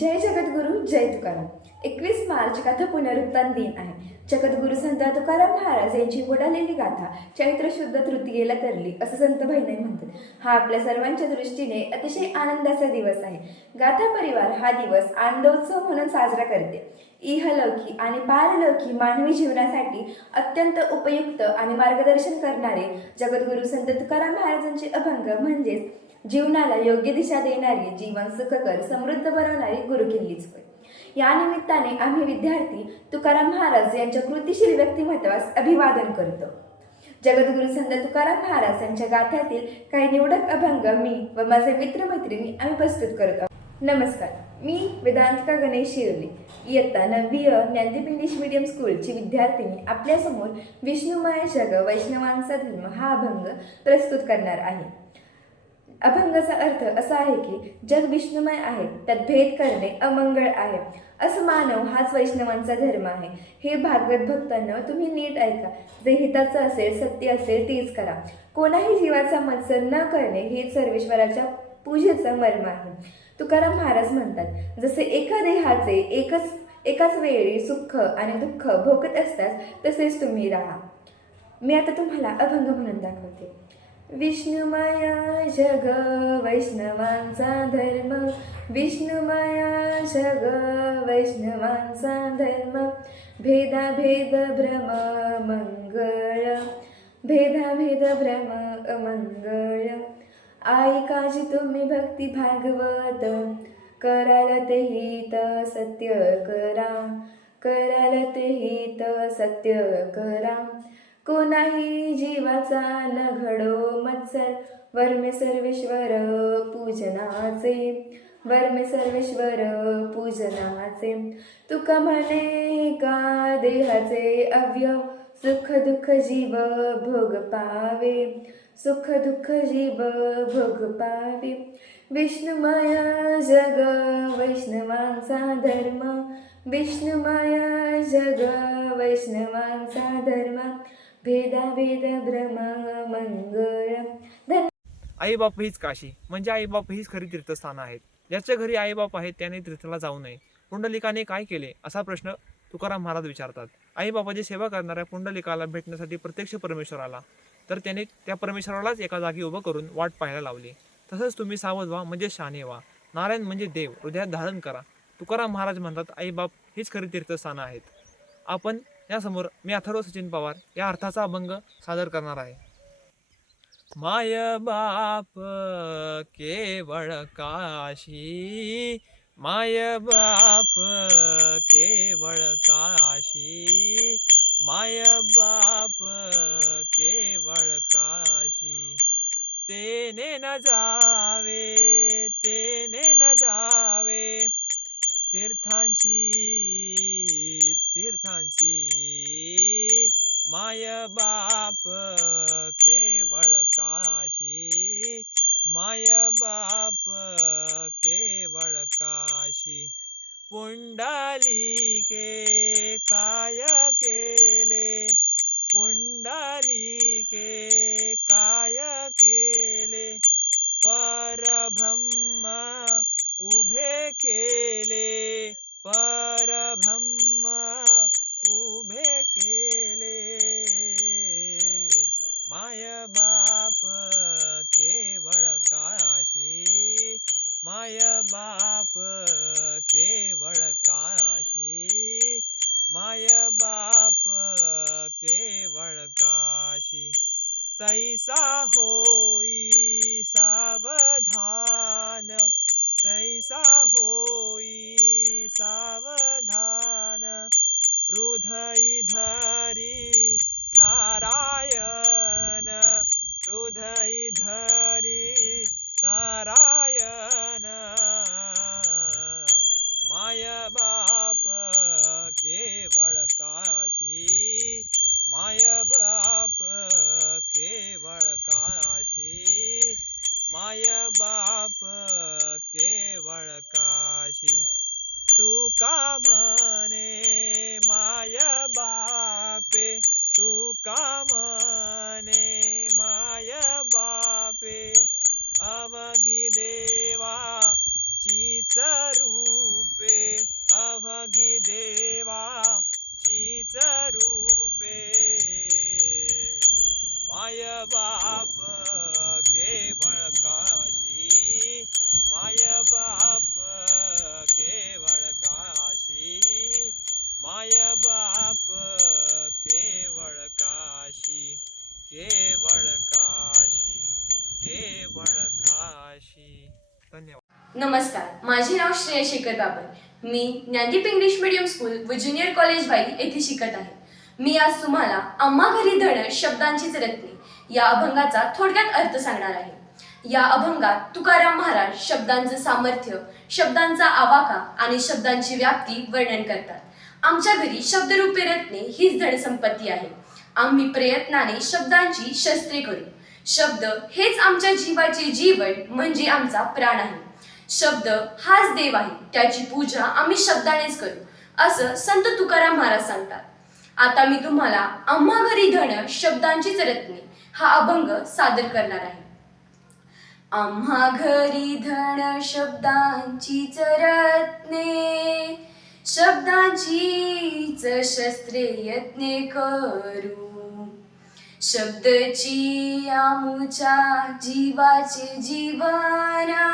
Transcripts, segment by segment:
जय जगद्गुरु जय तुकाराम. 21 मार्च गाथा पुनरुत्थान दिन आहे. जगद्गुरु संत तुकाराम महाराज यांची बुडालेली गाथा चैत्र शुद्ध तृतीयेला तरली असं संत बहिणी म्हणतात. हा आपल्या सर्वांच्या दृष्टीने अतिशय आनंदाचा दिवस आहे. गाथा परिवार हा दिवस आनंदोत्सव म्हणून साजरा करते. इहलौकी आणि पारलौकी मानवी जीवनासाठी अत्यंत उपयुक्त आणि मार्गदर्शन करणारे जगद्गुरु संत तुकाराम महाराजांचे अभंग म्हणजेच जीवनाला योग्य दिशा देणारी, जीवन सुखकर समृद्ध बनवणारी गुरुकिल्लीच होय. या निमित्ताने आम्ही विद्यार्थी तुकाराम महाराज यांच्या कृतिशील व्यक्तिमत्वास अभिवादन करतो. जगद्गुरु संत तुकाराम महाराज यांच्या गाथ्यातील काही निवडक अभंग मी व माझे मित्रमैत्रिणी आम्ही प्रस्तुत करत आहोत. नमस्कार, मी वेदांतिका गणेश शिरली, इयत्ता 9वी ज्ञानदीप इंग्लिश मीडियम स्कूलची विद्यार्थिनी आपल्यासमोर विष्णुमय जग वैष्णवांचा धर्म हा अभंग प्रस्तुत करणार आहे. अभंगाचा अर्थ असा आहे की जग विष्णुमय आहे, त्यात भेद करणे अमंगळ आहे. असं मानव हाच वैष्णवांचा धर्म आहे. हे भागवत भक्तांनो, तुम्ही नीट ऐका. जे हिताचं असेल, सत्य असेल तेच करा. कोणाही जीवाचा मत्सर न करणे हे सर्वेश्वराच्या पूजेचं मर्म आहे. तुकाराम महाराज म्हणतात, जसे एका देहाचे एकाच वेळी सुख आणि दुःख भोगत असतात तसेच तुम्ही राहा. मी आता तुम्हाला अभंग म्हणून दाखवते. विष्णुमय जग वैष्णवांचा धर्म, विष्णुमय जग वैष्णवांचा धर्म, भेदाभेद भ्रम मंगळ, भेदाभेद भ्रम अमंगळ. ऐकाजी तुम्ही भक्ती भागवत, कराल ते हित सत्य करा, कराल ते हित सत्य करा. कोणाही जीवाचा न घडो मत्सर, वर्मे सर्वेश्वर पूजनाचे, वर्मे सर्वेश्वर पूजनाचे. तुका म्हणे का देहाचे अवयव, सुख दुःख जीव भोग पावे, सुख दुःख जीव भोग पावे. विष्णुमय जग वैष्णवांचा धर्म, विष्णुमय जग वैष्णवांचा धर्म, भेदाभेद भ्रम मंगळ. आई बाप हीच काशी, म्हणजे आई बाप हीच खरी तीर्थस्थानं आहेत. ज्याच्या घरी आई बाप आहेत त्याने तीर्थाला जाऊ नये. पुंडलिकाने काय केले असा प्रश्न तुकाराम महाराज विचारतात. आई बापाची सेवा करणाऱ्या पुंडलिकाला भेटण्यासाठी प्रत्यक्ष परमेश्वर आला, तर त्याने त्या परमेश्वरालाच एका जागी उभं करून वाट पाहायला लावली. तसंच तुम्ही सावध व्हा, म्हणजे शहाणे व्हा. नारायण म्हणजे देव हृदयात धारण करा. तुकाराम महाराज म्हणतात, आई बाप हीच खरी तीर्थस्थानं आहेत. आपण यासमोर मी अथर्व सचिन पवार या अर्थाचा अभंग सादर करणार आहे. माय बाप केवळ काशी, माय बाप केवळ काशी, माय बाप केवळ काशी. तेने न जावे, तेने न जावे तीर्थांशी, तीर्थांशी. माय बाप केवळ काशी, माय बाप केवळ काशी. पुंडलिके काय केले, पुंडलिके काय केले. परब्रह्म उभे केले, परब्रह्म उभे केले. माय बाप केवळ काशी, माय बाप केवळ काशी, माय बाप केवळ काशी. तैसा होई सावधान, तैसा होई सावधान. हृदय धरी नारायण, हृदय धरी नारायण. माय बाप केवळ काशी, माय बाप केवळ काशी, माय बाप केवळ काशी. तुका म्हणे माय बापे, तुका म्हणे माय बापे. अवघी देवा चीच रूप, नमस्कार, माझे नाव श्रेया शेखर बाबर. मी ज्ञानदीप इंग्लिश मीडियम स्कूल व ज्युनियर कॉलेज बाई येथे शिकत आहे. मी आज तुम्हाला आम्हा घरी धड शब्दांचीच रत्ने या अभंगाचा थोडक्यात अर्थ सांगणार आहे. या अभंगात तुकाराम महाराज शब्दांचं सामर्थ्य, शब्दांचा आवाका आणि शब्दांची व्याप्ती वर्णन करतात. आमच्या घरी शब्दरूपी रत्ने हीच धड संपत्ती आहे. आम्ही प्रयत्नाने शब्दांची शस्त्रे करू. शब्द हेच आमच्या जीवाचे जीवन म्हणजे आमचा प्राण आहे. शब्द हाच देव आहे, त्याची पूजा आम्ही शब्दानेच करू, असं संत तुकाराम महाराज सांगतात. आता मी तुम्हाला आम्हा घरी धड शब्दांचीच रत्ने हा अभंग सादर करणार आहे. आम्हा घरी धड शब्दांचीच रत्ने, शब्दांचीच शस्त्रे यत्ने करू. शब्दची आमुच्या जीवाचे जीवना,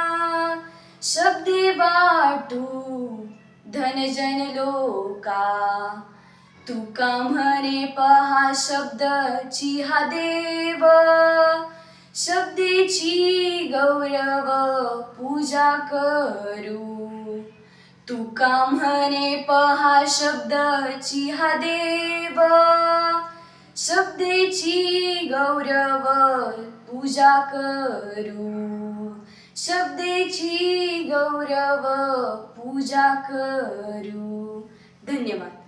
शब्दे वाटू धनजन लोका. तुका म्हणे पहा शब्दची हा देव, शब्देची गौरव पूजा करू. तुका म्हणे पहा शब्दची हा देव, शब्देची गौरव पूजा करू. शब्देची गौरव पूजा करू. धन्यवाद.